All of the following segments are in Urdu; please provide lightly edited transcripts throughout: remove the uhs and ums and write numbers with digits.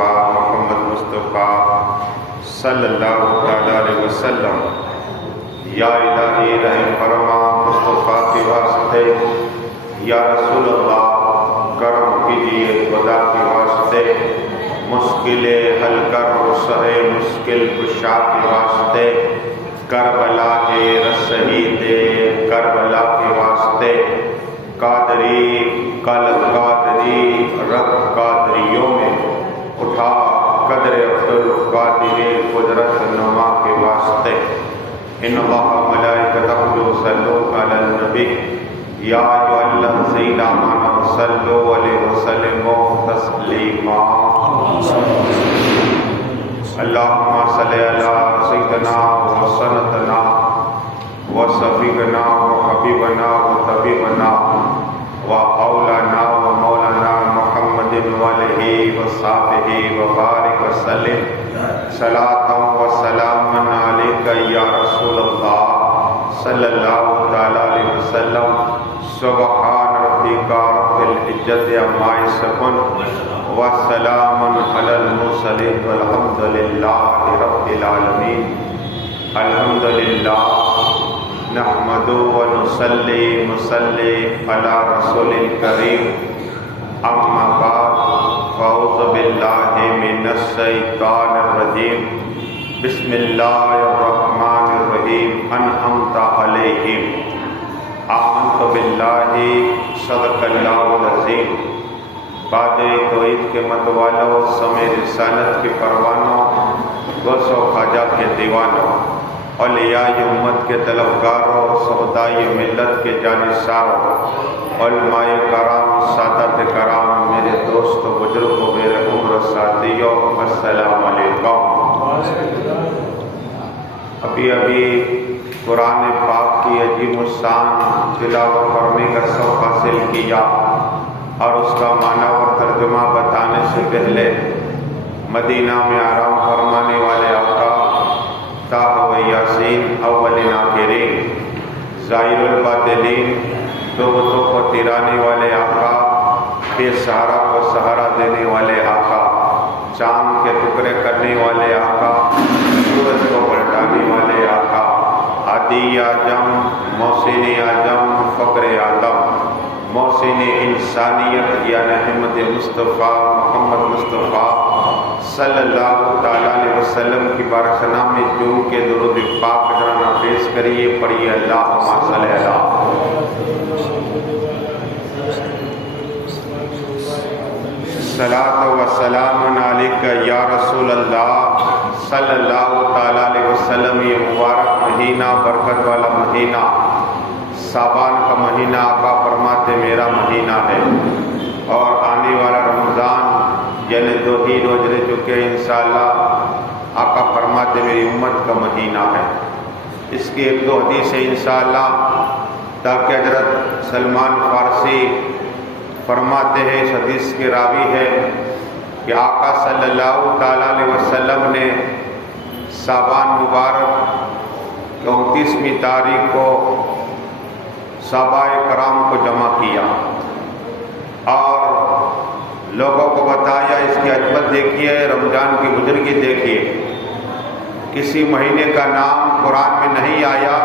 مصطفیٰ محمد مصطفیٰ صلی اللہ تعالیٰ علیہ وسلم، یا الہی رحم فرما مصطفیٰ کے واسطے، یا رسول اللہ کرم کیجیے خدا کے واسطے، مشکل حل کر وسع مشکل کشا کے واسطے، کربلا کے شہید کربلا کے واسطے، قادری کل قادری رب قادریوں میں اٹھا قدر عبدالقادر قدرت نما کے واسطے، ان اللہ ملائکتہ یصلون علی النبی یا ایھا الذین آمنوا صلوا علیہ وسلم تسلیما۔ اللہم صل علی سیدنا و سندنا و شفیعنا و حبیبنا و طبیبنا و اولانا و مولانا محمد وآلہ وصحبہ وبارک وسلم، صلاۃ و سلام علیک یا رسول اللہ صلی اللہ تعالیٰ علیہ وسلم۔ سبحان ربک رب العزت عما یصفون وسلام علی المرسلین والحمد للہ رب العالمین۔ الحمد للہ نحمد و نصلی علی رسول الکریم، اما بعد فاعوذ باللہ من الشیطان الرجیم، بسم اللہ الرحمن الرحیم۔ انعمت علیہم، آمنت باللہ، صدق اللہ العظیم۔ بعد توحید کے متوالوں، سمع رسالت کے پروانوں، غوث و خواجہ کے دیوانوں، اولیاء امت کے طلبگاروں، شہدائے ملت کے جانثاروں، علماء کرام، سادات کرام، میرے دوست بزرگ و میرے عمر ساتھیوں، السلام علیکم۔ ابھی قرآن پاک کی عظیم الشان تلاوت کرنے کا سبق حاصل کیا، اور اس کا معنی اور ترجمہ بتانے سے پہلے مدینہ میں آرام فرمانے والے آقا طٰہٰ و یاسین اولین آخرین، ظاہر الباطنین، بتوں کو تیرانے والے آقا، بے سہارا کو سہارا دینے والے آقا، چاند کے ٹکڑے کرنے والے آقا، سورج کو پلٹانے والے آقا، ہادی اعظم، محسن اعظم، فخر اعظم، محسن انسانیت یعنی احمد مصطفیٰ محمد مصطفیٰ صلی اللہ تعالیٰ علیہ وسلم کی بارک نام میں جو کے درود پاک جانا پیش کریے، پڑھیے اللہم صلی علی۔ صلاۃ و سلام علیک یا رسول اللہ صلی اللہ تعالیٰ علیہ وسلم۔ یہ مبارک مہینہ، برکت والا مہینہ، شعبان کا مہینہ آقا فرماتے میرا مہینہ ہے، اور آنے والا رمضان یعنی 2 ہی روز رہ چکے انشاءاللہ، آقا فرماتے میری امت کا مہینہ ہے۔ اس کی 1-2 حدیث ہے انشاءاللہ، تاکہ حضرت سلمان فارسی فرماتے ہیں، اس حدیث کے راوی ہے کہ آقا صلی اللہ تعالیٰ علیہ وسلم نے شعبان مبارک 29ویں تاریخ کو صحابہ کرام کو جمع کیا اور لوگوں کو بتایا اس کی عظمت دیکھیے، رمضان کی بزرگی دیکھیے۔ کسی مہینے کا نام قرآن میں نہیں آیا،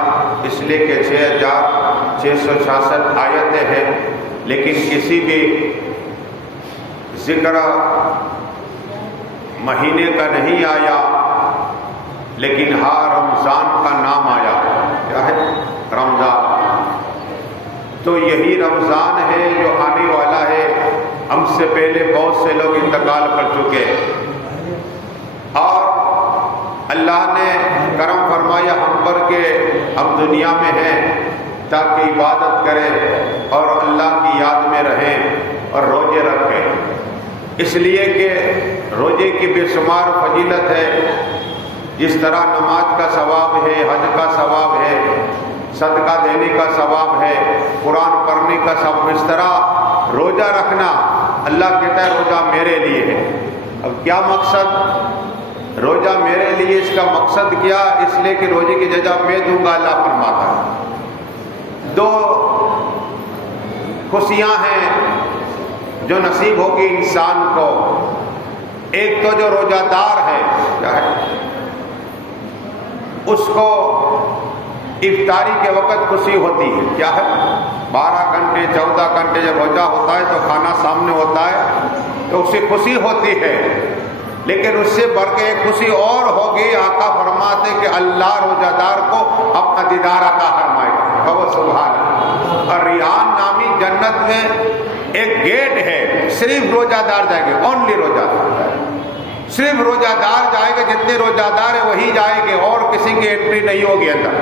اس لیے کہ 6666 آیتیں ہیں، لیکن کسی بھی ذکر مہینے کا نہیں آیا، لیکن ہاں رمضان کا نام آیا۔ کیا ہے؟ رمضان۔ تو یہی رمضان ہے جو آنے والا ہے۔ ہم سے پہلے بہت سے لوگ انتقال کر چکے، اور اللہ نے کرم فرمایا ہم پر کہ ہم دنیا میں ہیں تاکہ عبادت کریں اور اللہ کی یاد میں رہیں اور روزے رکھیں، اس لیے کہ روزے کی بے شمار فضیلت ہے۔ جس طرح نماز کا ثواب ہے، حج کا ثواب ہے، صدقہ دینے کا ثواب ہے، قرآن پڑھنے کا ثواب، اس طرح روزہ رکھنا اللہ کہتا ہے روزہ میرے لیے ہے۔ اب کیا مقصد روزہ میرے لیے؟ اس کا مقصد کیا؟ اس لیے کہ روزے کی جزا میں دوں گا، اللہ فرماتا ہے۔ 2 خوشیاں ہیں جو نصیب ہوگی انسان کو۔ ایک تو جو روزہ دار ہے کیا ہے اس کو افطاری کے وقت خوشی ہوتی ہے، کیا ہے 12 گھنٹے 14 گھنٹے جب روزہ ہوتا ہے تو کھانا سامنے ہوتا ہے تو اسے خوشی ہوتی ہے، لیکن اس سے بڑھ کے ایک خوشی اور ہوگی، آقا فرماتے کہ اللہ روزہ دار کو اپنا دیدار عطا فرمائے گا۔ کہو سبحان اللہ۔ اور ریحان نامی جنت میں ایک گیٹ ہے، صرف روزہ دار جائیں گے، اونلی روزہ دار، صرف روزہ دار جائے گا، جتنے روزہ دار ہیں وہی جائیں گے، اور کسی کی انٹری نہیں ہوگی اندر۔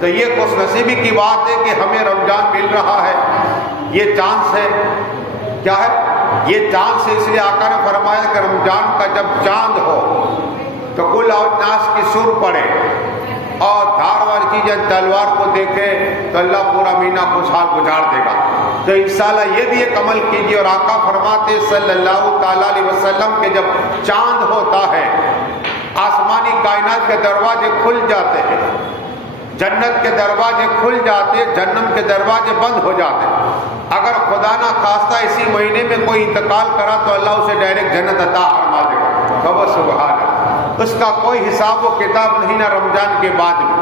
تو یہ خوش نصیبی کی بات ہے کہ ہمیں رمضان مل رہا ہے، یہ چانس ہے، کیا ہے یہ چانس ہے۔ اس لیے آقا نے فرمایا کہ رمضان کا جب چاند ہو تو کل ناس کی سر پڑے اور دھار والی چیزیں تلوار کو دیکھے تو اللہ پورا مہینہ خوشحال گزار دے گا۔ تو انشاءاللہ یہ بھی ایک عمل کیجیے۔ اور آقا فرماتے صلی اللہ تعالیٰ علیہ وسلم کہ جب چاند ہوتا ہے آسمانی کائنات کے دروازے کھل جاتے ہیں، جنت کے دروازے کھل جاتے، جہنم کے دروازے بند ہو جاتے۔ اگر خدا نہ خواستہ اسی مہینے میں کوئی انتقال کرا تو اللہ اسے ڈائریکٹ جنت عطا فرما دے گا۔ کہو سبحان اللہ۔ اس کا کوئی حساب و کتاب نہیں، نہ رمضان کے بعد میں،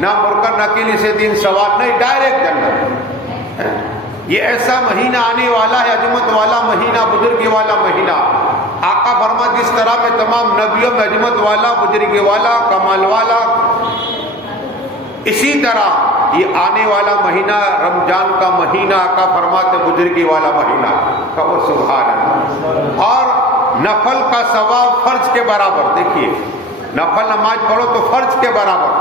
نہ منکر نکیر سے دین سوال نہیں، ڈائریکٹ جنت۔ یہ ایسا مہینہ آنے والا ہے، عظمت والا مہینہ، بزرگی والا مہینہ۔ آقا فرما جس طرح میں تمام نبیوں میں عظمت والا، بزرگی والا، کمال والا، اسی طرح یہ آنے والا مہینہ رمضان کا مہینہ آقا فرماتے بزرگی والا مہینہ۔ کہو سبحان اللہ۔ اور نفل کا ثواب فرض کے برابر، دیکھیے نفل نماز پڑھو تو فرض کے برابر،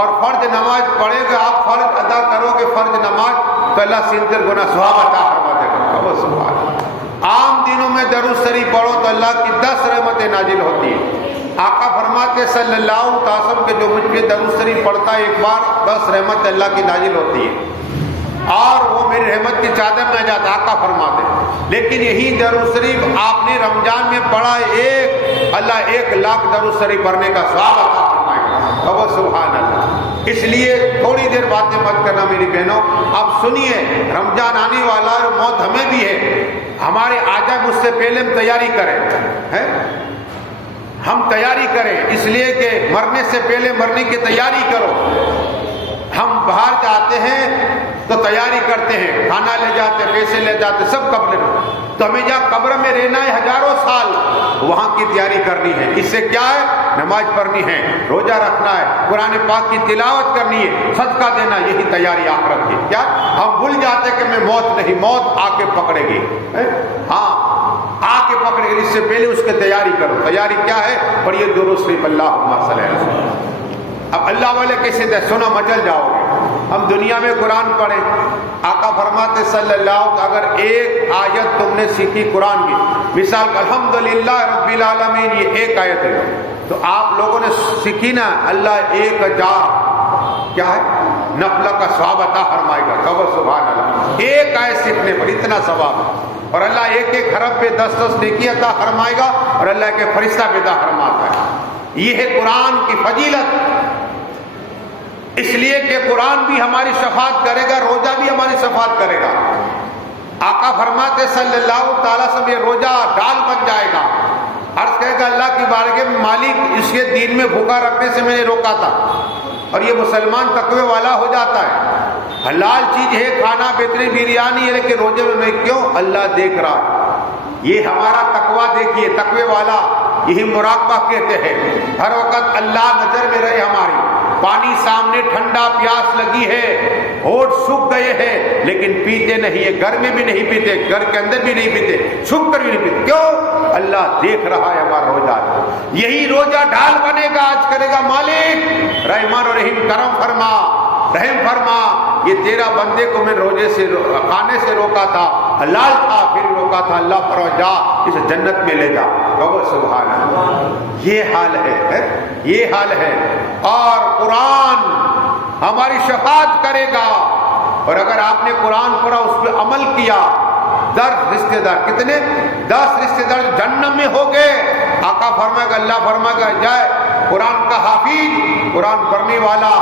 اور فرض نماز پڑھے گا آپ، فرض ادا کرو گے فرض نماز تو اللہ 70 گنا ثواب عطا فرما دے گا۔ کہو سبحان اللہ۔ عام دنوں میں درود شریف پڑھو تو اللہ کی 10 رحمتیں نازل ہوتی ہیں۔ آقا فرماتے صلی اللہ علیہ وسلم کہ جو مجھ پہ درود شریف پڑھتا ہے ایک بار 10 رحمت اللہ کی نازل ہوتی ہے، اور وہ میری رحمت کی چادر میں آ جاتا، آقا فرماتے۔ لیکن یہی درود شریف آپ نے رمضان میں پڑھا، اللہ 1 لاکھ درود شریف پڑھنے کا ثواب عطا فرمائے گا۔ کہو سبحان اللہ۔ اس لیے تھوڑی دیر باتیں مت کرنا میری بہنوں، اب سنیے رمضان آنے والا ہے، موت ہمیں بھی ہے، ہمارے آ جائے مجھ سے پہلے ہم تیاری کریں، ہم تیاری کریں، اس لیے کہ مرنے سے پہلے مرنے کی تیاری کرو۔ ہم باہر جاتے ہیں تو تیاری کرتے ہیں، کھانا لے جاتے، پیسے لے جاتے، سب قبر میں، تو ہمیں جہاں قبر میں رہنا ہے ہزاروں سال، وہاں کی تیاری کرنی ہے۔ اس سے کیا ہے؟ نماز پڑھنی ہے، روزہ رکھنا ہے، قرآن پاک کی تلاوت کرنی ہے، صدقہ دینا، یہی تیاری آخرت کی۔ کیا ہم بھول جاتے کہ میں موت نہیں، موت آ کے پکڑے گی، ہاں آ کے پکڑے گی، اس سے پہلے اس کی تیاری کرو۔ تیاری کیا ہے؟ پڑھیے درود شریف، اللہم صلی علی محمد۔ اب اللہ والے کیسے دے سنا مچل جاؤ گے۔ ہم دنیا میں قرآن پڑھیں، آقا فرماتے صلی اللہ علیہ وسلم اگر ایک آیت تم نے سیکھی قرآن کی، مثال الحمدللہ رب العالمین، یہ ایک آیت ہے، تو آپ لوگوں نے سیکھی نا، اللہ 1000 کیا ہے نفل کا ثواب عطا فرمائے گا۔ کہو سبحان اللہ۔ ایک آیت سیکھنے پر اتنا ثواب ہے، اور اللہ 1 حرف پہ 10 نیکی عطا فرمائے گا، اور اللہ کے فرشتہ بھی عطا فرماتا ہے۔ یہ ہے قرآن کی فضیلت، اس لیے کہ قرآن بھی ہماری شفاعت کرے گا، روزہ بھی ہماری شفاعت کرے گا۔ آقا فرماتے صلی اللہ تعالیٰ سے یہ روزہ ڈال بن جائے گا، عرض کرے گا اللہ کی بارگاہ میں مالک اس کے دین میں بھوکا رکھنے سے میں نے روکا تھا، اور یہ مسلمان تقوی والا ہو جاتا ہے، حلال چیز ہے کھانا، بہترین بریانی ہے، لیکن روزے میں نہیں، کیوں؟ اللہ دیکھ رہا ہے۔ یہ ہمارا تقوی دیکھیے، تقوی والا یہی مراقبہ کہتے ہیں، ہر وقت اللہ نظر میں رہے ہماری، پانی سامنے ٹھنڈا، پیاس لگی ہے، ہونٹ سوکھ گئے ہیں لیکن پیتے نہیں ہے، گھر میں بھی نہیں پیتے، گھر کے اندر بھی نہیں پیتے، چھپ کر بھی نہیں پیتے، کیوں؟ اللہ دیکھ رہا ہے ہمارا روزہ۔ یہی روزہ ڈھال بنے گا، آج کرے گا مالک رحمان و رحیم کرم فرما، رحم فرما، یہ تیرا بندے کو میں روزے سے کھانے سے روکا تھا، حلال تھا پھر روکا تھا، اللہ فرما جا اسے جنت میں لے جا۔ کہو سبحان اللہ۔ یہ حال ہے، یہ حال ہے، اور قرآن ہماری شفاعت کرے گا، اور اگر آپ نے قرآن پڑھا اس پہ عمل کیا، 10 رشتے دار، کتنے؟ 10 رشتے دار جہنم میں ہو گئے، آقا فرمائے گا، اللہ فرمائے گا جائے قرآن کا حافظ، قرآن پڑھنے والا،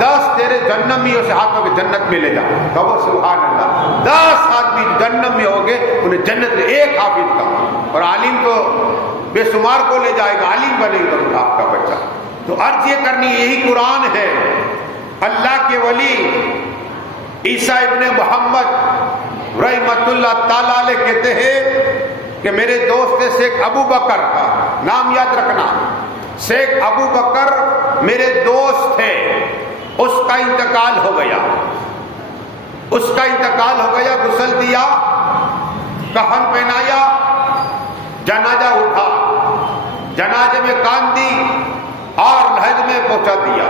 10 تیرے جہنم میں اسے ہاتھوں کے جنت میں لے جا۔ کہو سبحان اللہ۔ 10 آدمی جہنم میں ہو گئے، انہیں جنت میں، ایک حافظ کا، اور عالم تو بے شمار کو لے جائے گا، عالم بنے گا آپ کا بچہ۔ تو عرض یہ کرنی یہی قرآن ہے۔ اللہ کے ولی عیسیٰ ابن محمد رحمۃ اللہ تعالی علیہ کہتے ہیں کہ میرے دوست شیخ ابو بکر کا نام یاد رکھنا، شیخ ابو بکر میرے دوست تھے، اس کا انتقال ہو گیا، اس کا انتقال ہو گیا، غسل دیا، کفن پہنایا، جنازہ اٹھا، جنازے میں کان دی اور لحد میں پہنچا دیا۔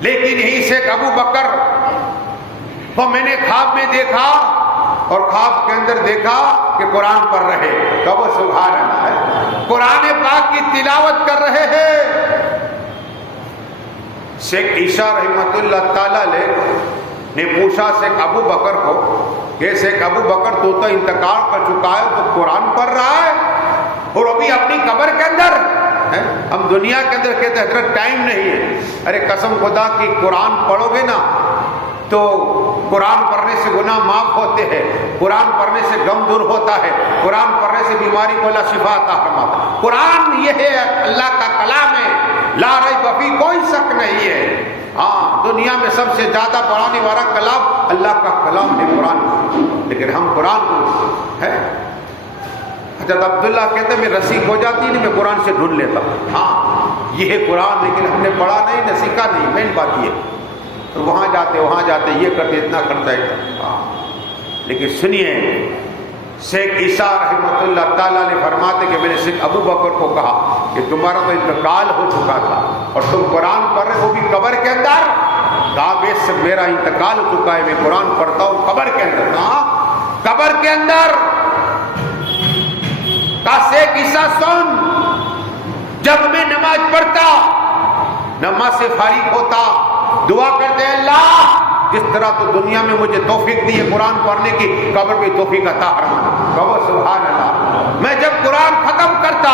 لیکن یہی شیخ ابو بکر کو میں نے خواب میں دیکھا، اور خواب کے اندر دیکھا کہ قرآن پڑھ رہے، کب سبحان اللہ ہے، قرآن پاک کی تلاوت کر رہے ہیں۔ شیخ عیسیٰ رحمۃ اللہ تعالی علیہ نے پوچھا شیخ ابو بکر کو کہ شیخ ابو بکر تو انتقال کر چکا ہے، تو قرآن پڑھ رہا ہے اور ابھی اپنی قبر کے اندر ہے؟ ہم دنیا کے اندر کہتے ہیں حضرت ٹائم نہیں ہے۔ ارے قسم خدا کی قرآن پڑھو گے نا تو قرآن پڑھنے سے گناہ معاف ہوتے ہیں، قرآن پڑھنے سے غم دور ہوتا ہے، قرآن پڑھنے سے بیماری کو اللہ شفا عطا فرماتا ہے۔ قرآن یہ ہے اللہ کا کلام ہے، لا ریب فیہ، کوئی شک نہیں ہے۔ ہاں، دنیا میں سب سے زیادہ پڑھانے والا کلام اللہ کا کلام ہے قرآن، لیکن ہم قرآن کو ہے۔ حضرت عبداللہ کہتے ہیں میں رسی ہو جاتی نہیں، میں قرآن سے ڈھونڈ لیتا ہوں۔ ہاں یہ ہے قرآن، لیکن ہم نے پڑھا نہیں، نہ سیکھا نہیں، مین بات یہ۔ تو وہاں جاتے یہ کرتے، اتنا کرتا ہے۔ ہاں لیکن سنیے، شیخ عیسیٰ رحمۃ اللہ تعالیٰ نے فرماتے کہ میں نے شیخ ابو بکر کو کہا کہ تمہارا تو انتقال ہو چکا تھا اور تم قرآن پڑھ رہے، وہ بھی قبر کے اندر۔ کہا بے شک میرا انتقال ہو چکا ہے، میں قرآن پڑھتا ہوں قبر کے اندر۔ ہاں قبر کے اندر۔ کہا شیخ عیسیٰ سن، جب میں نماز پڑھتا، نماز سے فارغ ہوتا، دعا کرتے اللہ جس طرح تو دنیا میں مجھے توفیق دی ہے قرآن پڑھنے کی، قبر میں توفیق عطا فرما۔ کہو سبحان اللہ۔ میں جب قرآن ختم کرتا،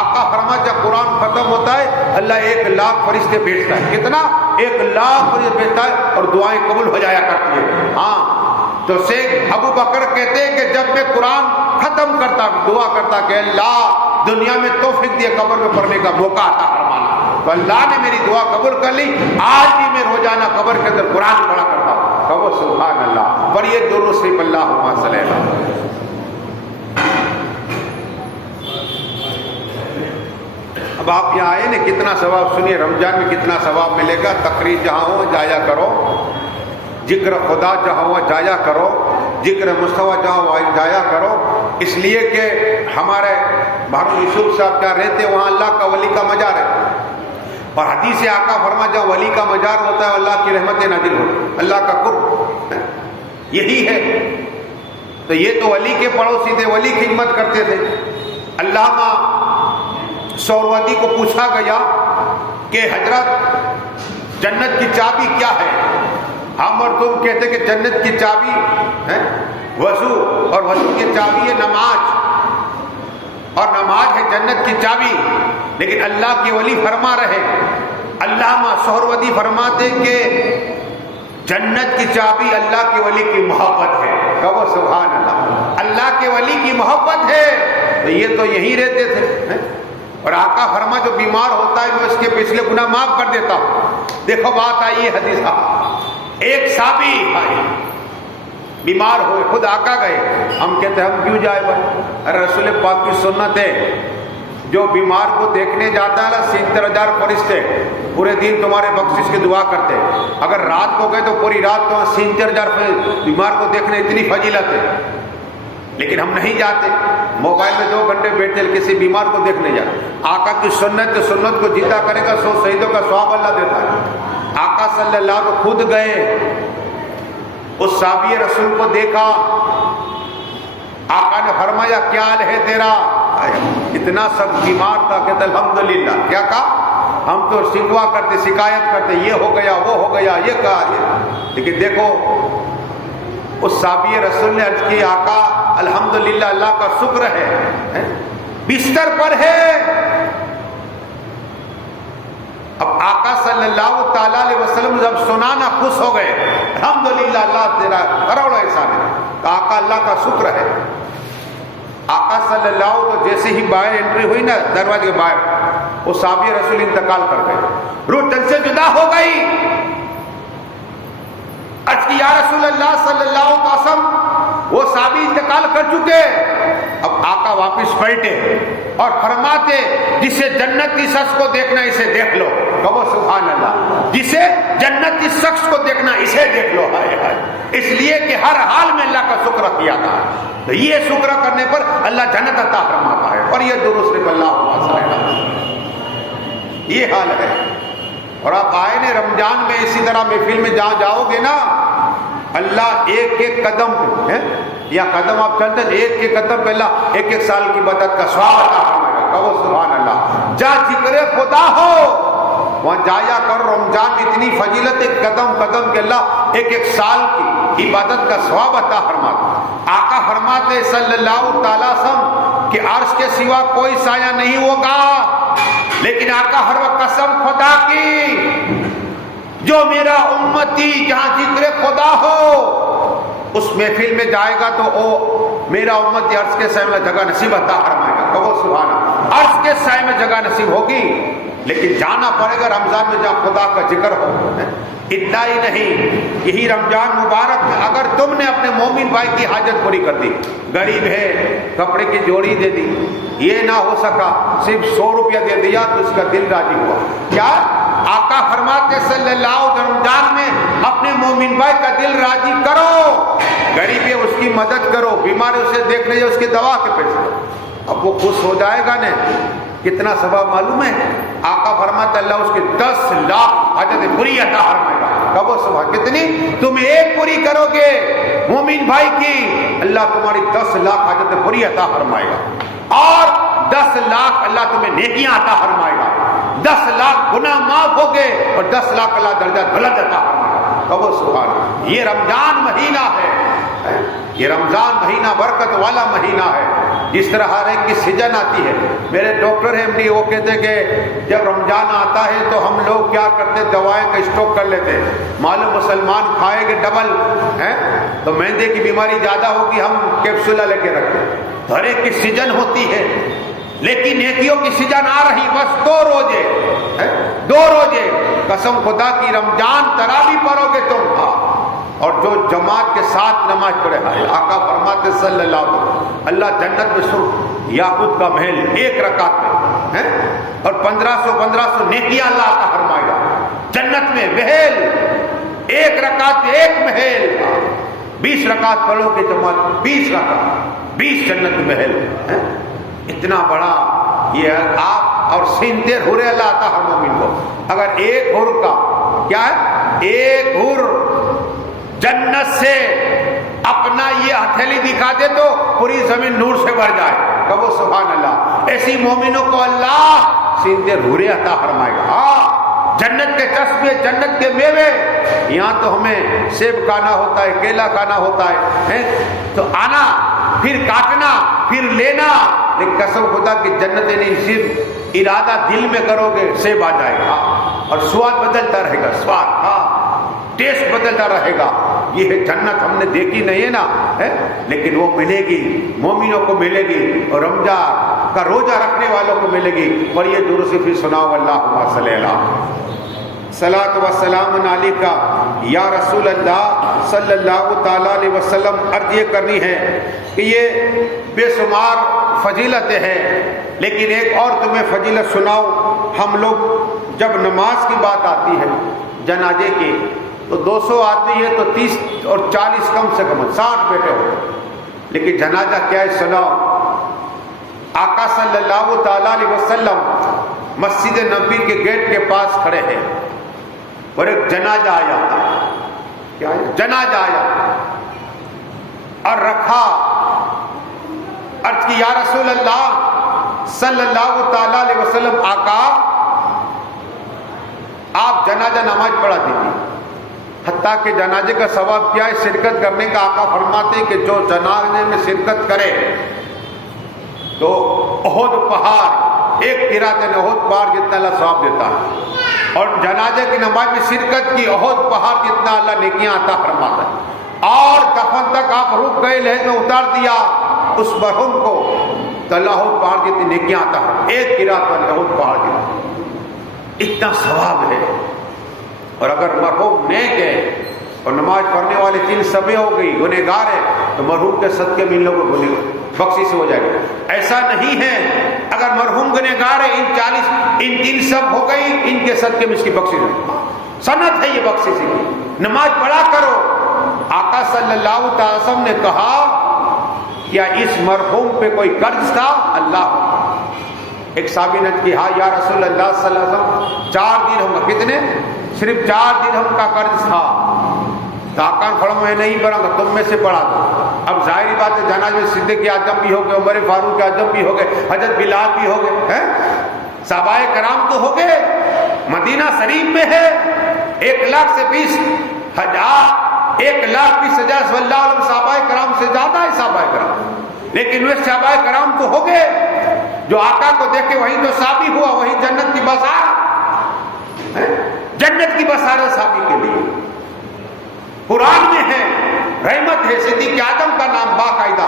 آقا فرما جب قرآن ختم ہوتا ہے اللہ 1,00,000 فرشتے بھیجتا ہے۔ کتنا؟ 1,00,000 فرشتے بھیجتا ہے اور دعائیں قبول ہو جایا کرتی ہے۔ ہاں تو شیخ ابو بکر کہتے ہیں کہ جب میں قرآن ختم کرتا، دعا کرتا کہ اللہ دنیا میں توفیق دیے قبر میں پڑھنے کا موقع عطا فرمانا، تو اللہ نے میری دعا قبول کر لی۔ آج بھی میں روزانہ قبر کے اندر قرآن پڑھا کرتا ہوں۔ کہو سبحان اللہ۔ پڑھیے درود شریف اللہم صلی اللہ علیہ وسلم۔ اب آپ یہاں آئے نا، کتنا ثواب سنیے، رمضان میں کتنا ثواب ملے گا۔ تقریر جہاں ہو جایا کرو، ذکر خدا جہاں ہوا جایا کرو، ذکر مصطفیٰ جہاں ہوا جایا کرو، اس لیے کہ ہمارے محمد یوسف صاحب کیا رہتے وہاں اللہ کا ولی کا مزار ہے، اور حدیث آقا فرما جہاں ولی کا مزار ہوتا ہے اللہ کی رحمت نازل ہوتی، اللہ کا قرب یہی ہے۔ تو یہ تو ولی کے پڑوسی تھے، ولی خدمت کرتے تھے۔ علامہ سہروردی کو پوچھا گیا کہ حضرت جنت کی چابی کیا ہے؟ ہم اور تم کہتے کہ جنت کی چابی ہے وضو، اور وضو کی چابی ہے نماز، اور نماز ہے جنت کی چابی۔ لیکن اللہ کے ولی فرما رہے، علامہ سہروردی فرماتے کہ جنت کی چابی اللہ کے ولی کی محبت ہے۔ کہو سبحان اللہ۔ اللہ کے ولی کی محبت ہے، تو یہ تو یہی رہتے تھے۔ اور آقا فرما جو بیمار ہوتا ہے میں اس کے پچھلے گناہ معاف کر دیتا ہوں۔ دیکھو بات آئی ہے حدیث، ایک صحابی بیمار ہوئے، خود آقا گئے، ہم کہتے ہیں ہم کیوں جائے بھائی؟ ارے رسول پاک کی سنت ہے، جو بیمار کو دیکھنے جاتا ہے 70,000 فرشتے پورے دن تمہارے بخشش کی دعا کرتے، اگر رات کو گئے تو پوری رات تو 70,000 بیمار کو دیکھنے اتنی فضیلت ہے، لیکن ہم نہیں جاتے، موبائل میں 2 گھنٹے بیٹھتے کسی بیمار کو دیکھنے جاتے۔ آقا کی سنت کو زندہ کرے گا 100 شہیدوں کا ثواب اللہ دیتا ہے۔ آقا صلی اللہ علیہ وسلم خود گئے، اس صحابی رسول کو دیکھا، آقا نے فرمایا کیا حال ہے تیرا؟ اتنا سب بیمار تھا، کہتا الحمدللہ۔ کیا کہا؟ ہم تو شکوا کرتے، شکایت کرتے، یہ ہو گیا وہ ہو گیا، یہ کہا، لیکن دیکھو اس صحابی رسول نے عرض کی آقا الحمدللہ اللہ کا شکر ہے، بستر پر ہے۔ اب آقا صلی اللہ تعالیٰ علیہ وسلم جب سنانا خوش ہو گئے، الحمدللہ اللہ تیرا کروڑا احسان ہے، تو آقا اللہ کا شکر ہے۔ آقا صلی اللہ علیہ وسلم جیسے ہی باہر انٹری ہوئی نا دروازے کے باہر، وہ صحابی رسول انتقال کر گئے، روح تن سے جدا ہو گئی۔ عرض کی یا رسول اللہ صلی اللہ علیہ وسلم وہ صحابی انتقال کر چکے۔ اب آقا واپس پلٹے اور فرماتے جسے جنت کی شخص کو دیکھنا اسے دیکھ لو، کہو سبحان اللہ، جسے جنت کی شخص کو دیکھنا اسے دیکھ لو۔ ہائے ہائے، اس لیے کہ ہر حال میں اللہ کا شکر کیا تھا، تو یہ شکر کرنے پر اللہ جنت عطا فرماتا ہے، اور یہ درود صرف اللہ صلی اللہ علیہ وسلم، یہ حال ہے۔ اور آپ آئے نا رمضان میں اسی طرح محفل میں جہاں جاؤ گے نا، اللہ ایک ایک قدم ہے یا قدم آپ چلتے ایک ایک قدم پہ اللہ ایک ایک سال کی بدت کا ثواب عطا فرمائے گا، کہو سبحان اللہ۔ جا ذکر خدا ہو وہاں جایا کر، رمضان میں اتنی فضیلت ایک قدم قدم کے اللہ ایک ایک سال کی عبادت کا ثواب عطا فرماتا۔ آقا فرماتے صلی اللہ تعالی وسلم کہ عرش کے سوا کوئی سایہ نہیں ہوگا، لیکن آقا ہر وقت قسم خدا کی جو میرا امتی جہاں ذکر خدا ہو اس محفل میں جائے گا تو وہ میرا امتی عرش کے سائے میں جگہ نصیب عطا فرمائے گا، کہو سبحان اللہ۔ عرش کے سائے میں جگہ نصیب ہوگی، لیکن جانا پڑے گا رمضان میں جہاں خدا کا ذکر ہو۔ اتنا ہی نہیں، یہی رمضان مبارک میں اگر تم نے اپنے مومن بھائی کی حاجت پوری کر دی، غریب ہے کپڑے کی جوڑی دے دی، یہ نہ ہو سکا صرف 100 روپیہ دے دیا تو اس کا دل راضی ہوا، کیا آقا فرماتے صلی اللہ علیہ وسلم رمضان میں اپنے مومن بھائی کا دل راضی کرو، غریب ہے اس کی مدد کرو، بیمار ہے اسے دیکھ لیجیے، اس کی دوا کے پیسے، اب وہ خوش ہو جائے گا نا۔ کتنا ثواب معلوم ہے؟ آقا فرماتے اللہ اس کی 10 لاکھ حاجت پوری عطا فرمائے گا، کہو سبحان۔ کتنی؟ تم ایک پوری کرو گے مومن بھائی کی، اللہ تمہاری 10 لاکھ حاجت پوری عطا فرمائے گا، اور 10 لاکھ اللہ تمہیں نیکیاں عطا فرمائے گا، 10 لاکھ گناہ معاف ہو گئے اور 10 لاکھ اللہ درجہ بلند عطا فرمائے گا، کہو سبحان۔ یہ رمضان مہینہ ہے، یہ رمضان مہینہ برکت والا مہینہ ہے، جس طرح ہر ایک کی سیزن آتی ہے۔ میرے ڈاکٹر ہیں MD وہ کہتے کہ جب رمضان آتا ہے تو ہم لوگ کیا کرتے، دوائیں کا اسٹاک کر لیتے، معلوم مسلمان کھائے گے ڈبل ہے تو مہندے کی بیماری زیادہ ہوگی، ہم کیپسولہ لے کے رکھتے۔ تو ہر ایک کی سیزن ہوتی ہے، لیکن نیکیوں کی سیزن آ رہی، بس 2 روزے، 2 روزے، قسم خدا کی رمضان تراویح پڑھو گے تم، اور جو جماعت کے ساتھ نماز پڑھے، آقا فرماتے صلی اللہ علیہ وسلم اللہ جنت میں سرخ یاقوت کا محل 1 رکعت میں، اور 1500 نیکیاں اللہ عطا فرمائے گا جنت میں، محل 1 رکعت 1 محل، 20 رکعت پڑھو گے جماعت 20 رکعت 20 جنت میں محل، اتنا بڑا یہ آپ اور سینتیر حور اللہ عطا ہر مومن کو۔ اگر ایک حور کا کیا ہے، ایک حور جنت سے اپنا یہ ہتھیلی دکھا دے تو پوری زمین نور سے بھر جائے، کہو سبحان اللہ۔ ایسی مومنوں کو اللہ سینتیر حور عطا فرمائے گا۔ جنت کے چشمے، جنت کے میوے، یہاں تو ہمیں سیب کھانا ہوتا ہے، کیلا کھانا ہوتا ہے، تو آنا پھر کاٹنا پھر لینا، لیکن قسم خدا کی جنت نہیں، صرف ارادہ دل میں کرو گے سیب آ جائے گا، اور سواد بدلتا رہے گا، سواد ٹیسٹ بدلتا رہے گا۔ یہ ہے جنت، ہم نے دیکھی نہیں ہے نا، لیکن وہ ملے گی، مومنوں کو ملے گی، اور رمضان کا روزہ رکھنے والوں کو ملے گی۔ اور یہ درود پھر سناؤ، اللہم صلی اللہ صلاۃ و سلام علیکہ یا رسول اللہ صلی اللہ تعالی علیہ وسلم۔ عرض یہ کرنی ہے کہ یہ بے شمار فضیلتیں ہیں، لیکن ایک اور تمہیں فضیلت سناؤ۔ ہم لوگ جب نماز کی بات آتی ہے جنازے کی تو 200 آدمی ہے تو 30 اور 40 کم سے کم 60 بیٹھے ہو، لیکن جنازہ کیا ہے سناؤ۔ آقا صلی اللہ تعالی علیہ وسلم مسجد نبوی کے گیٹ کے پاس کھڑے ہیں، اور ایک جنازہ آیا، کیا ہے جنازہ آیا، اور رکھا، عرض کی یا رسول اللہ صلی اللہ تعالی علیہ وسلم، آقا آپ جنازہ نماز پڑھا دیجیے، حتیٰ کہ جنازے کا ثواب کیا ہے شرکت کرنے کا۔ آقا فرماتے ہیں کہ جو جنازے میں شرکت کرے تو احد پہاڑ، ایک قرات احد پہاڑ جتنا اللہ ثواب دیتا ہے، اور جنازے کی نماز میں شرکت کی احد پہاڑ جتنا اللہ نیکیاں عطا فرماتا ہے۔ اور دفن تک آپ رک گئے، لہد میں اتار دیا، اس مرحوم کو تو اللہ پہاڑ جتنی نیکیاں عطا فرمائے. ایک قرات پر اللہ پہاڑ جتنا اتنا ثواب ہے. اور اگر مرحوم نیک ہے اور نماز پڑھنے والے 3 سبے ہو گئی, گنہگار ہے, تو مرحوم کے صدقے میں ان لوگوں کو بخشش سے ہو جائے گا. ایسا نہیں ہے اگر مرحوم گنہگار ہے, ان 3 سب ہو گئی, ان کے صدقے میں اس کی بخشش ہے. سنت ہے یہ بخشش کی. نماز پڑھا کرو. آقا صلی اللہ تعالی وسلم نے کہا کیا اس مرحوم پہ کوئی قرض تھا؟ اللہ. ایک صحابی نے کہا یا رسول اللہ صلی اللہ علیہ وسلم 4 درہم کا, کتنے؟ صرف 4 درہم کا قرض تھا. تو آقا نے فرمایا میں نہیں بھروں گا, تم میں سے پڑھا دو. اب ظاہری بات ہے جناب صدیق اعظم بھی ہو گئے, عمر فاروق اعظم بھی ہو گئے, حضرت بلال بھی ہو گئے, صحابہ کرام تو ہو گئے. مدینہ شریف میں ہے 1,20,000 1,20,000 صلی اللہ علیہ صحابہ کرام سے زیادہ ہے صحابہ کرام. لیکن وہ صحابہ کرام تو ہو گئے جو آقا کو دیکھے وہی تو صحابی ہوا, وہی جنت کی بشارت, جنت کی بشارت صحابی کے لیے. قرآن میں ہے, رحمت ہے. صدیق اعظم کا نام باقاعدہ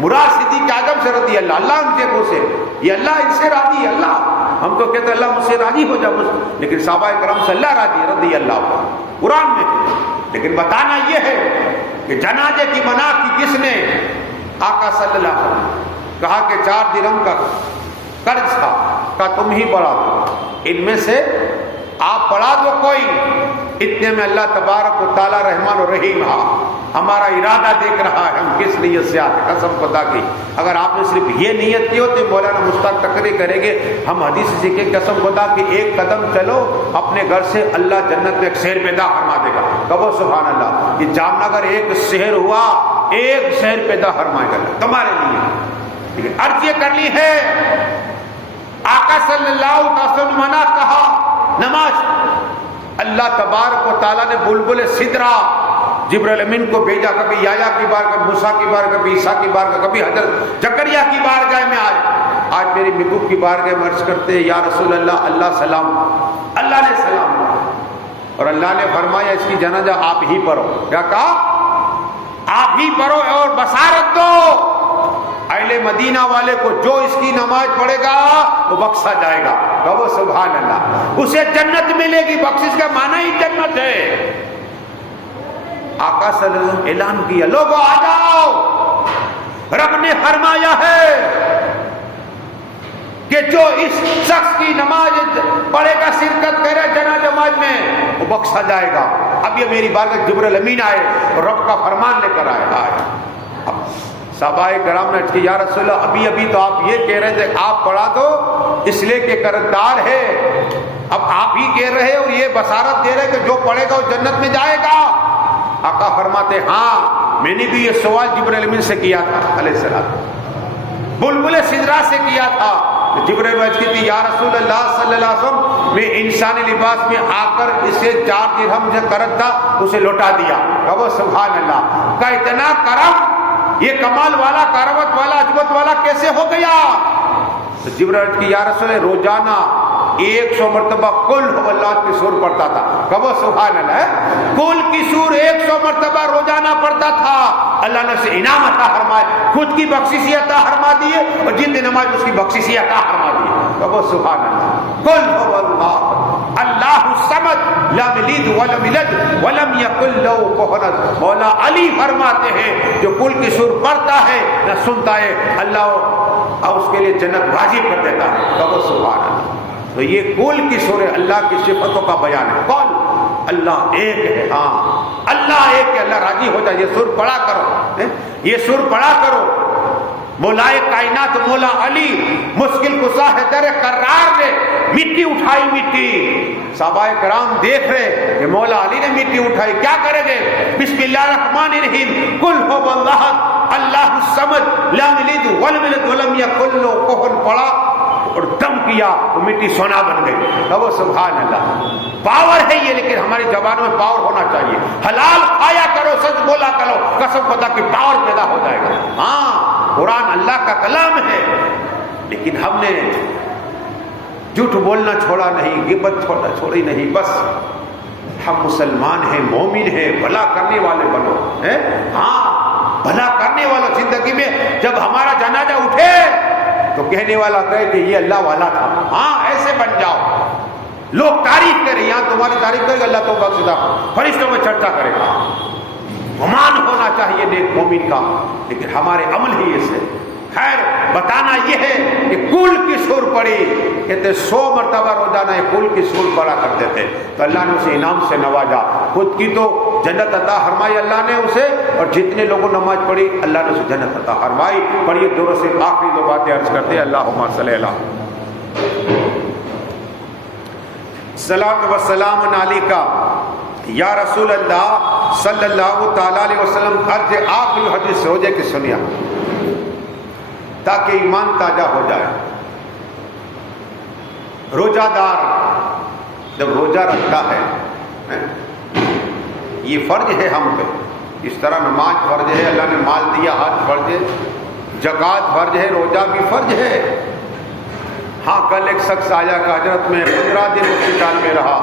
مراد صدیق اعظم سے رضی اللہ, اللہ ان کے کو سے, یہ اللہ ان سے راضی ہے. اللہ ہم تو کہتے ہیں اللہ مجھ سے راضی ہو جا, لیکن صحابہ کرام سے اللہ راضی ہے رضی اللہ عنہ, قرآن میں ہے. لیکن بتانا یہ ہے کہ جنازے کی منع کی کس نے؟ آقا صلی اللہ علیہ وسلم. کہا کہ 4 درہم کا قرض تھا, کہا تم ہی پڑھا دو, ان میں سے آپ پڑھا دو کوئی. اتنے میں اللہ تبارک و تعالی رحمان و رحیم ہمارا ارادہ دیکھ رہا ہے, ہم کس نیت سے آتے. قسم خدا کی اگر آپ نے صرف یہ نیت کی ہوتی, مولانا مشتاق تقریر کریں گے, ہم حدیث سے سیکھیں قسم خدا کی 1 قدم چلو اپنے گھر سے, اللہ جنت میں 1 شہر پیدا فرما دے گا. کہو سبحان اللہ. یہ جام نگر 1 شہر ہوا, 1 شہر پیدا فرمائے گا تمہارے لیے. عرض یہ کر لی ہے آقا صلی اللہ علیہ وسلم منع کہا نماز. اللہ تبارک و تعالیٰ نے بلبل سدرا جبرائیل امین کو بھیجا, کبھی یحییٰ کی بار, کبھی موسیٰ کی بار, کبھی عیسیٰ کی بار, کبھی حضرت زکریا کی بارگاہ میں آج میری محبوب کی بارگاہ میں عرض کرتے یا رسول اللہ, اللہ سلام. اللہ نے سلام اور اللہ نے فرمایا اس کی جنازہ آپ ہی پڑھو. کیا کہا؟ آپ ہی پڑھو اور بشارت دو اہل مدینہ والے کو, جو اس کی نماز پڑھے گا وہ بخشا جائے گا. کہو سبحان اللہ. اسے جنت ملے گی. بخشش کا معنی ہی جنت ہے. آقا صلی اللہ علیہ وسلم اعلان کیا لوگوں آ جاؤ, رب نے فرمایا ہے کہ جو اس شخص کی نماز پڑھے گا, شرکت کرے جنازہ نماز میں, وہ بخشا جائے گا. اب یہ میری بارگاہ جبرائیل امین آئے اور رب کا فرمان لے کر آئے. صحابہ کرام نے کہ یا رسول اللہ ابھی ابھی تو آپ یہ کہہ رہے تھے آپ پڑھا دو اس لیے کہ قرضدار ہے, اب آپ ہی کہہ رہے اور یہ بشارت دے رہے کہ جو پڑھے گا وہ جنت میں جائے گا. آقا فرماتے ہاں میں نے بھی یہ سوال جبرائیل امین سے کیا تھا علیہ السلام, بلبل سدرا سے کیا تھا. جبرائیل عرض کی تھی یا رسول اللہ صلی اللہ علیہ وسلم میں انسانی لباس میں آ کر اسے 4 درہم جو قرض تھا اسے لوٹا دیا. کہو سبحان اللہ. کا اتنا کرم, یہ کمال والا, کروت والا, عظمت والا کیسے ہو گیا؟ تو جبرائیل کی یا رسول اللہ روزانہ 100 مرتبہ قل هو اللہ کی سور پڑھتا تھا. کہو سبحان اللہ. قل کی سور 100 مرتبہ روزانہ پڑھتا تھا. اللہ نے اسے انعام عطا فرمائے, خود کی بخشش عطا فرما دیے اور جن دن نماز اس کی بخشش عطا فرما دیے. کہو سبحان اللہ. قل هو اللہ اللہ الصمد لم یلد ولم یولد ولم یکن له کفوا احد. مولا علی فرماتے ہیں جو قل کی سور پڑھتا ہے نہ سنتا ہے, اللہ اور اس کے لیے جنت واجب کر دیتا ہے. کہو سبحان اللہ. تو یہ قل کی سورہ اللہ کی صفتوں کا بیان ہے. قل اللہ ایک ہے, ہاں اللہ ایک ہے, اللہ راضی ہو جائے. یہ سور پڑھا کرو, یہ سور پڑھا کرو. مولا کائنات مولا علی مشکل کشا ہے در قرار نے مٹی اٹھائی. مٹی صحابہ کرام دیکھ رہے کہ مولا علی نے مٹی اٹھائی, کیا کریں گے؟ بسم اللہ الرحمن الرحیم قل هو اللہ اللہ الصمد لم یلد ولم یولد ولم یکن له کفوا پڑھا اور دم کیا وہ مٹی سونا بن گئی. کہو سبحان اللہ. پاور ہے یہ, لیکن ہماری زبانوں میں پاور ہونا چاہیے. حلال کھایا کرو, سچ بولا کرو, قسم خدا کی پاور پیدا ہو جائے گا. ہاں قرآن اللہ کا کلام ہے, لیکن ہم نے جھوٹ بولنا چھوڑا نہیں, غیبت چھوڑی نہیں. بس ہم مسلمان ہیں, مومن ہیں, بھلا کرنے والے بنو. ہاں بھلا کرنے والا زندگی میں جب ہمارا جنازہ اٹھے تو کہنے والا کہے کہ یہ اللہ والا تھا. ہاں ایسے بن جاؤ. لوگ تعریف کریں, یہاں تمہاری تعریف کرے گا اللہ تو بخشدہ, فرشتوں میں چرچا کرے گا. گمان ہونا چاہیے نیک مومن کا, لیکن ہمارے عمل ہی ایسے. خیر بتانا یہ ہے کہ کل کی سور پڑی, کہتے 100 مرتبہ روزانہ کل کی سور پڑا کرتے تھے تو اللہ نے اسے انعام سے نوازا. خود کی تو جنت عطا فرمائی اللہ نے اسے, اور جتنے لوگوں نماز پڑھی اللہ نے اسے جنت عطا فرمائی. پڑھیے دور سے آخری 2 باتیں عرض کرتے ہیں. اللہم صلی اللہ صلاۃ و سلام علیکہ یا رسول اللہ صلی اللہ تعالی علیہ وسلم. عرض آخری حدیث ہو جائے کہ سنیا تاکہ ایمان تازہ ہو جائے. روزہ دار جب روزہ رکھتا ہے, یہ فرض ہے ہم پہ, اس طرح نماز فرض ہے, اللہ نے مال دیا حج فرض ہے, زکوٰۃ فرض ہے, روزہ بھی فرض ہے. ہاں کل ایک شخص آیا کہ حضرت میں 15 دن ہسپتال میں رہا,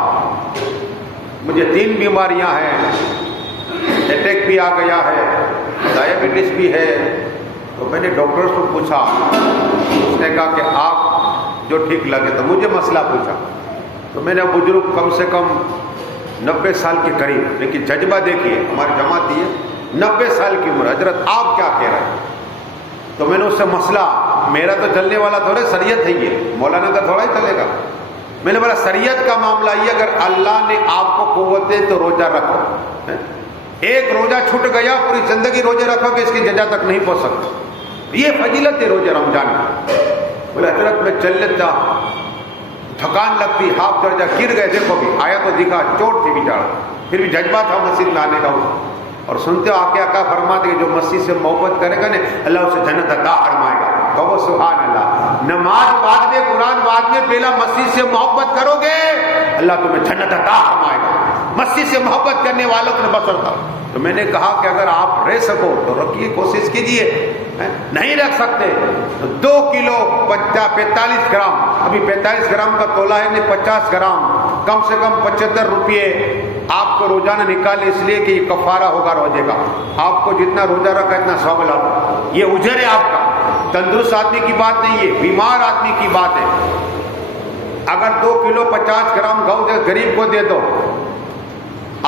مجھے 3 بیماریاں ہیں, اٹیک بھی آ گیا ہے, ڈائبٹیز بھی ہے. تو میں نے ڈاکٹر سے پوچھا, اس نے کہا کہ آپ جو ٹھیک لگے. تو مجھے مسئلہ پوچھا تو میں نے بزرگ کم سے کم 90 سال کے قریب, لیکن جذبہ دیکھیے ہماری جماعت یہ 90 سال کی عمر, حضرت آپ کیا کہہ رہے ہیں. تو میں نے اس سے مسئلہ, میرا تو چلنے والا تھوڑے شریعت ہے, یہ مولانا کا تھوڑا ہی چلے گا. میں نے بولا شریعت کا معاملہ یہ, اگر اللہ نے آپ کو قوت دے تو روزہ رکھو. ایک روزہ چھوٹ گیا, پوری زندگی روزے رکھو کہ اس کی جزا تک نہیں پہنچ سکتے. یہ فضیلت ہے روزہ رمضان کی. بولے حضرت میں چل لیتا, تھکان لگتی, ہاتھ چڑھ جا, گر گئے, دیکھو بھی آیا تو دکھا, چوٹ تھی بیچارہ, پھر بھی جذبہ تھا مسجد میں آنے کا. اور سنتے ہو آقا کا فرماتے کہ جو مسجد سے محبت کرے گا نا اللہ اسے جنت عطا فرمائے گا. کہو سبحان اللہ. نماز بعد میں, قرآن بعد میں, پہلا مسجد سے محبت کرو گے اللہ تمہیں جنت عطا فرمائے گا. مسجد سے محبت کرنے والوں کو بسر تھا. تو میں نے کہا کہ اگر آپ رہ سکو تو رکھیے, کوشش کیجیے. نہیں رکھ سکتے تو 2 کلو 45 گرام, ابھی 45 گرام کا تولہ ہے نہیں, 50 گرام, کم سے کم 75 روپئے آپ کو روزانہ نکالے, اس لیے کہ یہ کفارہ ہوگا روزے کا. آپ کو جتنا روزہ رکھا اتنا ثواب لاتا, یہ اجر ہے آپ کا. تندرست آدمی کی بات نہیں ہے, بیمار آدمی کی بات ہے. اگر 2 کلو 50 گرام گاؤں دے غریب کو دے دو,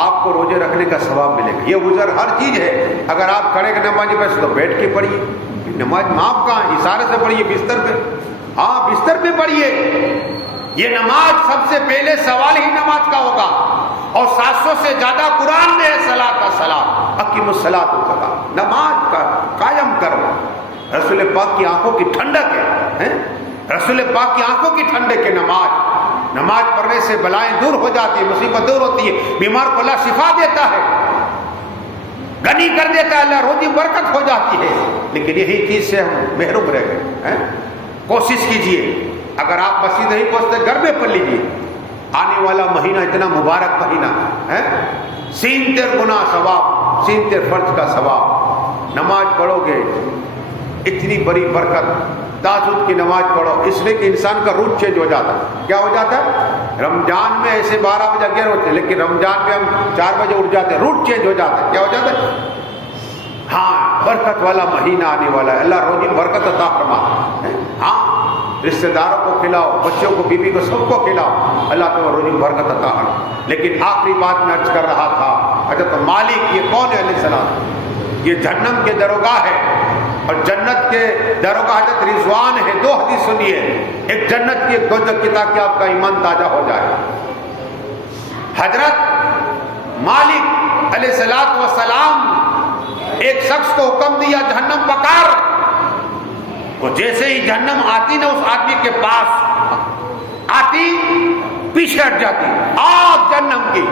آپ کو روزے رکھنے کا ثواب ملے گا. یہ عذر ہر چیز ہے. اگر آپ کھڑے کے نمازی پیسے تو بیٹھ کے پڑھیے, نماز معاف کہاں, اشارے سے پڑھیے, بستر پہ. ہاں بستر پہ پڑھیے. یہ نماز سب سے پہلے سوال ہی نماز کا ہوگا, اور 700 سے زیادہ قرآن میں ہے صلاۃ و سلام, اقیم الصلاۃ والسلام. نماز کا قائم کرو. رسول پاک کی آنکھوں کی ٹھنڈک ہے, رسول پاک کی آنکھوں کی ٹھنڈک ہے نماز. نماز پڑھنے سے بلائیں دور ہو جاتی ہے, مصیبت دور ہوتی ہے, بیمار کو اللہ شفا دیتا ہے, غنی کر دیتا ہے اللہ, روزی برکت ہو جاتی ہے. لیکن یہی چیز سے ہم محروم رہ گئے. کوشش کیجئے, اگر آپ مسجد نہیں پہنچتے گھر میں پڑھ لیجیے. آنے والا مہینہ اتنا مبارک مہینہ ہے, 73 گنا ثواب, 73 فرض کا ثواب. نماز پڑھو گے اتنی بڑی برکت. تہجد کی نماز پڑھو, اس لیے کہ انسان کا روٹ چینج ہو جاتا ہے. کیا ہو جاتا ہے, رمضان میں ایسے 12 بجے 11 ہوتے ہیں, لیکن رمضان میں ہم 4 بجے اٹھ جاتے ہیں, روٹ چینج ہو جاتا ہے. کیا ہو جاتا ہے, ہاں برکت والا مہینہ آنے والا ہے, اللہ روزی برکت عطا فرماتا ہے. ہاں رشتہ داروں کو کھلاؤ, بچوں کو, بیوی کو, سب کو کھلاؤ, اللہ کو روزی برکت عطا فرماتا. لیکن آخری بات میں عرض کر رہا تھا, حضرت مالک یہ کون ہے علیہ السلام, یہ جہنم کے دروگاہ ہے, اور جنت کے دروگاہ حضرت رضوان ہے. 2 حدیث سنیے, ایک جنت کی, ایک دوزخ کی, تاکہ آپ کا ایمان تازہ ہو جائے. حضرت مالک علیہ الصلوۃ والسلام ایک شخص کو حکم دیا جہنم پکار. وہ جیسے ہی جہنم آتی نا, اس آدمی کے پاس آتی, پیچھے ہٹ جاتی, آگ جہنم کی.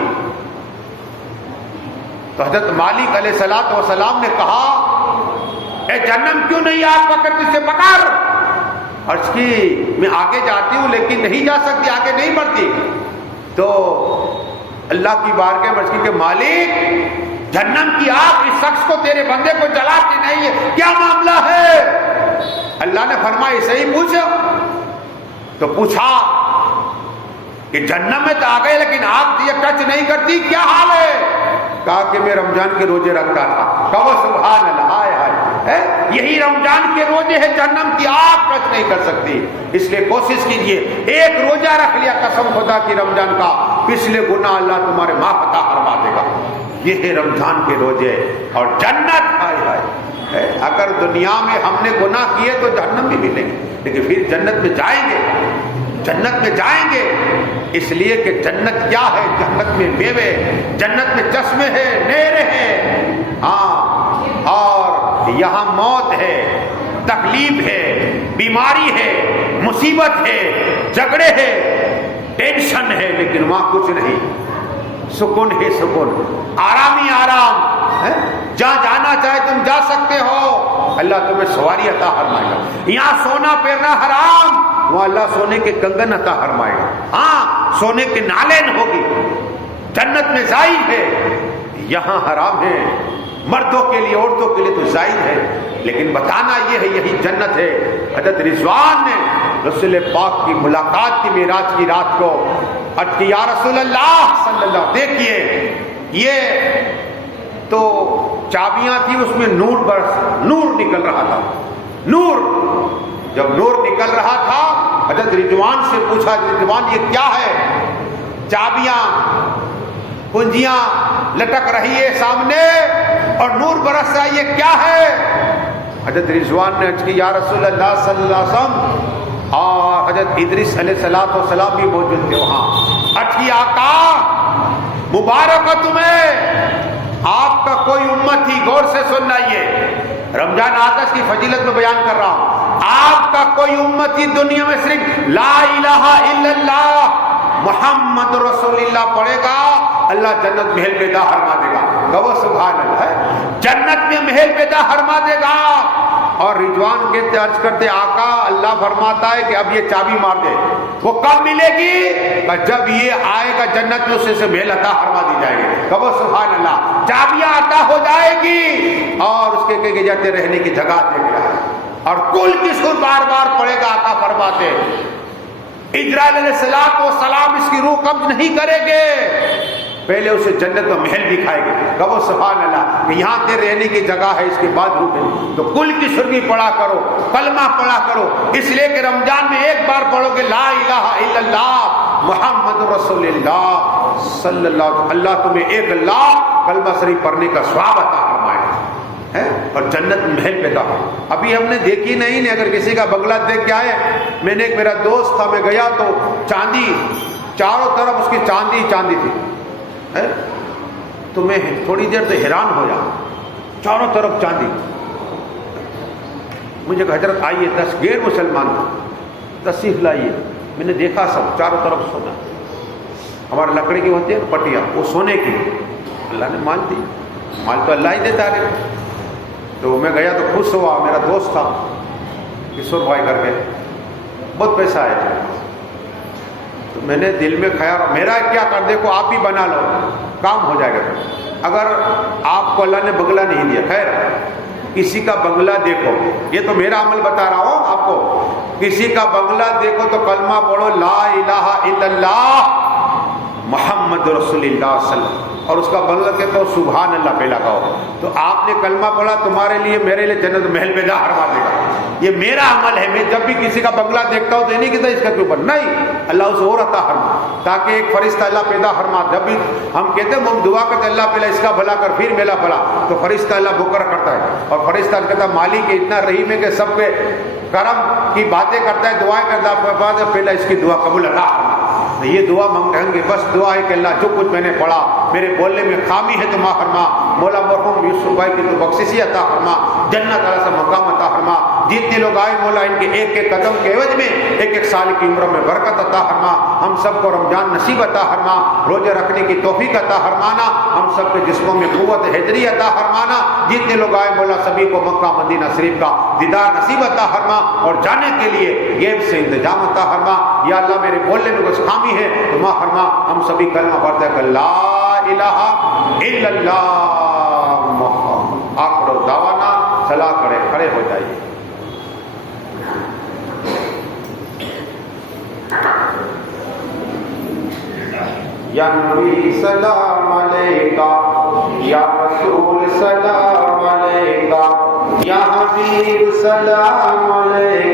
تو حضرت مالک علیہ الصلوۃ والسلام نے کہا, اے جہنم کیوں نہیں آگ پکڑتی, سے پکار. عرض کی میں آگے جاتی ہوں لیکن نہیں جا سکتی, آگے نہیں بڑھتی. تو اللہ کی بارگاہ میں عرض کی کہ مالک جہنم کی آگ اس شخص کو, تیرے بندے کو جلاتی نہیں ہے, کیا معاملہ ہے. اللہ نے فرمایا صحیح پوچھو. تو پوچھا کہ جہنم میں تو آ گئے لیکن آگ تجھے ٹچ نہیں کرتی, کیا حال ہے. کہا کہ میں رمضان کے روزے رکھتا تھا. کہو سبحان اللہ. ہے؟ یہی رمضان کے روزے ہیں، جہنم کی آگ ٹچ نہیں کر سکتی. اس لیے کوشش کیجئے، ایک روزہ رکھ لیا قسم خدا کی رمضان کا، پچھلے گناہ اللہ تمہارے معاف عطا فرما دے گا. یہ ہے رمضان کے روزے اور جنت. ہائے ہائے، اگر دنیا میں ہم نے گناہ کیے تو جہنم بھی ملیں گے، لیکن پھر جنت میں جائیں گے، جنت میں جائیں گے. اس لیے کہ جنت کیا ہے؟ جنت میں میوے، جنت میں چشمے ہیں، نہریں ہیں. ہاں، اور یہاں موت ہے، تکلیف ہے، بیماری ہے، مصیبت ہے، جھگڑے ہے، ٹینشن ہے، لیکن وہاں کچھ نہیں. سکون ہی سکون، آرام ہی آرام ہے. جہاں جانا چاہے تم جا سکتے ہو، اللہ تمہیں سواری عطا فرمائے گا. یہاں سونا پہننا حرام، وہاں اللہ سونے کے کنگن عطا فرمائے گا. ہاں، سونے کے نالین ہوگی. جنت میں زائد ہے، یہاں حرام ہے. مردوں کے لیے، عورتوں کے لیے تو زائد ہے، لیکن بتانا یہ ہے یہی جنت ہے. حضرت رضوان نے رسول پاک کی ملاقات کی معراج کی رات کو عرض کی، یا رسول اللہ صلی اللہ، دیکھیے یہ تو چابیاں تھی، اس میں نور نکل رہا تھا. نور، جب نور نکل رہا تھا حضرت رضوان سے پوچھا، رضوان یہ کیا ہے؟ چابیاں، کنجیاں لٹک رہی ہے سامنے اور نور برس رہا ہے، یہ کیا ہے؟ حضرت رضوان نے عرض کی، یا رسول اللہ صلی اللہ علیہ وسلم، اور حضرت ادریس علیہ السلام بھی موجود تھے وہاں. عرض کی، آقا مبارک ہو تمہیں، آپ کا کوئی امت ہی، غور سے سننا، یہ رمضان آتش کی فضیلت میں بیان کر رہا ہوں، آپ کا کوئی امت ہی دنیا میں صرف لا الہ الا اللہ محمد رسول اللہ پڑھے گا، اللہ جنت محل پیدا فرما دے گا. کہو سبحان اللہ. ہے جنت میں محل پیدا فرما دے گا. اور رضوان کہتے، عرض کرتے، آقا اللہ فرماتا ہے کہ اب یہ چابی مار دے. وہ کب ملے گی؟ جب یہ آئے گا جنت میں، اسے سے محل عطا فرما دی جائے گی. کہو سبحان اللہ. چابیاں عطا ہو جائے گی اور اس کے کہ جاتے رہنے کی جگہ دے گا. اور کل کی سر بار بار پڑے گا، آقا فرماتے اجرائیل علیہ السلام اس کی روح قبض نہیں کرے گے، پہلے اسے جنت میں محل دکھائے گے. کہو سبحان اللہ، کہ یہاں کے رہنے کی جگہ ہے، اس کے بعد روح ہے. تو کل کی سرگی پڑھا کرو، کلمہ پڑھا کرو، اس لیے کہ رمضان میں ایک بار پڑھو گے لا الہ الا اللہ محمد رسول اللہ صلی اللہ علیہ وسلم، اللہ تمہیں ایک لاکھ کلمہ شریف پڑھنے کا ثواب عطا فرمائے ہے اور جنت میں محل پیدا ہو. ابھی ہم نے دیکھی نہیں، اگر کسی کا بنگلہ دیکھ کے آئے. میں نے ایک میرا دوست تھا، میں گیا تو چاندی چاروں طرف اس کی چاندی چاندی تھی. تو میں تھوڑی دیر سے حیران ہو جا، چاروں طرف چاندی. مجھے کہ حضرت آئیے، 10 غیر مسلمان تشریف لائیے. میں نے دیکھا سب چاروں طرف سونا. ہمارے لکڑی کی ہوتی ہے پٹیاں، وہ سونے کی. اللہ نے مال دی، مال تو اللہ ہی دیتا ہے. تو میں گیا تو خوش ہوا. میرا دوست تھا کشور بھائی کر کے، بہت پیسہ ہے. تو میں نے دل میں خیال، میرا کیا کر، دیکھو آپ بھی بنا لو، کام ہو جائے گا. اگر آپ کو اللہ نے بنگلہ نہیں دیا، خیر کسی کا بنگلہ دیکھو، یہ تو میرا عمل بتا رہا ہوں آپ کو. کسی کا بنگلہ دیکھو تو کلمہ پڑھو لا الہ الا اللہ محمد رسول اللہ صلی اللہ علیہ وسلم، اور اس کا بنگلہ کے تو سبحان اللہ پہلا کہو. تو آپ نے کلمہ پڑھا، تمہارے لیے میرے لیے جنت محل پیدا فرما دے گا. یہ میرا عمل ہے. میں جب بھی کسی کا بنگلہ دیکھتا ہوں تو یہ نہیں کہتا اس کا کیوں پر، نہیں، اللہ اسے اور عطا فرما، تاکہ ایک فرشتہ اللہ پیدا فرما. جب بھی ہم کہتے ہیں، ہم دعا کرتے اللہ پہلا اس کا بھلا کر پھر میرا بھلا، تو فرشتہ اللہ بکر کرتا ہے. اور فرشتہ کہتا مالک اتنا رحیم ہے کہ سب کے کرم کی باتیں کرتا ہے، دعائیں کرتا ہے، پہلا اس کی دعا قبول عطا فرما. یہ دعا مانگیں گے، بس دعا ہے کہ اللہ جو کچھ میں نے پڑھا میرے بولنے میں خامی ہے تو معاف فرما. مولا مرحوم یوسف بھائی کی تو بخششی عطا فرما، جنت والا سا مقام عطا فرما. جتنے لوگ آئے مولا ان کے ایک ایک قدم کے عوض میں ایک ایک سال کی عمر میں برکت عطا فرما. ہم سب کو رمضان نصیب عطا فرما، روزے رکھنے کی توفیق عطا فرمانا. ہم سب کے جسموں میں قوت حیدری عطا فرمانا. جتنے لوگ آئے مولا سبھی کو مکہ مدینہ شریف کا دیدار نصیب عطا فرما، اور جانے کے لیے غیب سے انتظام عطا فرما. یا اللہ میرے بولنے میں کچھ خامی ہے تو معاف فرما. ہم سبھی کلمہ پڑھتے ہیں کہ لا الہ الا اللہ محمد. آخر دعوانا، صلاح کرے، کھڑے ہو جائیے. یا نبی سلام علیکہ، یا رسول سلام علیکہ، یا حبیب سلام علیکہ